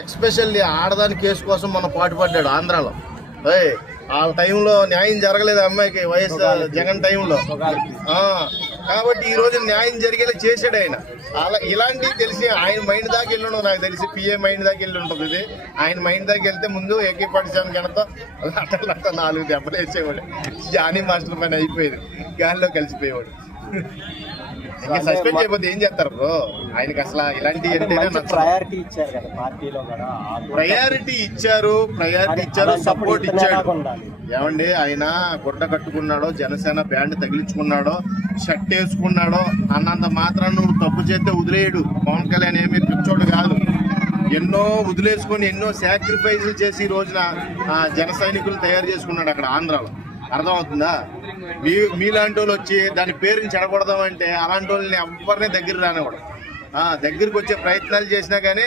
Especially ఆడదాని case కోసం మన పాటుపడ్డాడు ఆంధ్రాలో. ఆ టైంలో న్యాయం జరగలేదు అమ్మాయికి, వైఎస్ జగన్ టైంలో. కాబట్టి ఈ రోజు న్యాయం జరిగేలా చేశాడు ఆయన. అలా ఇలాంటివి తెలిసి ఆయన మైండ్ దాకా వెళ్ళడం నాకు తెలిసి పిఏ మైండ్ దాకా వెళ్ళి ఉంటుంది. ఇది ఆయన మైండ్ దాకా వెళ్తే ముందు AK-47 గణతో అట్లా 4 దెబ్బలు వేసేవాడు. జానీ మాస్టర్ పైన అయిపోయేది, గాలిలో కలిసిపోయేవాడు. ఇంకా సస్పెండ్ చేయకపోతే ఏం చేస్తారు బ్రో? ఆయనకి అసలు ఇలాంటి ప్రయారిటీ ఇచ్చారు, సపోర్ట్ ఇచ్చాడు. ఏమండి, ఆయన గుడ్డ కట్టుకున్నాడో, జనసేన బ్యాండ్ తగిలించుకున్నాడో, షర్ట్ వేసుకున్నాడో అన్నంత మాత్రం నువ్వు తప్పు చేస్తే వదిలేయడు. పవన్ కళ్యాణ్ ఏమీ పిచ్చోడు కాదు. ఎన్నో వదిలేసుకొని ఎన్నో సాక్రిఫైజులు చేసి ఈ రోజున జన సైనికులు తయారు చేసుకున్నాడు అక్కడ ఆంధ్రాలో. అర్థమవుతుందా? మీలాంటి వాళ్ళు వచ్చి దాని పేరుని చెడగొడదామంటే అలాంటి వాళ్ళని ఎవరిని దగ్గర రానివ్వడం. దగ్గరికి వచ్చే ప్రయత్నాలు చేసినా కానీ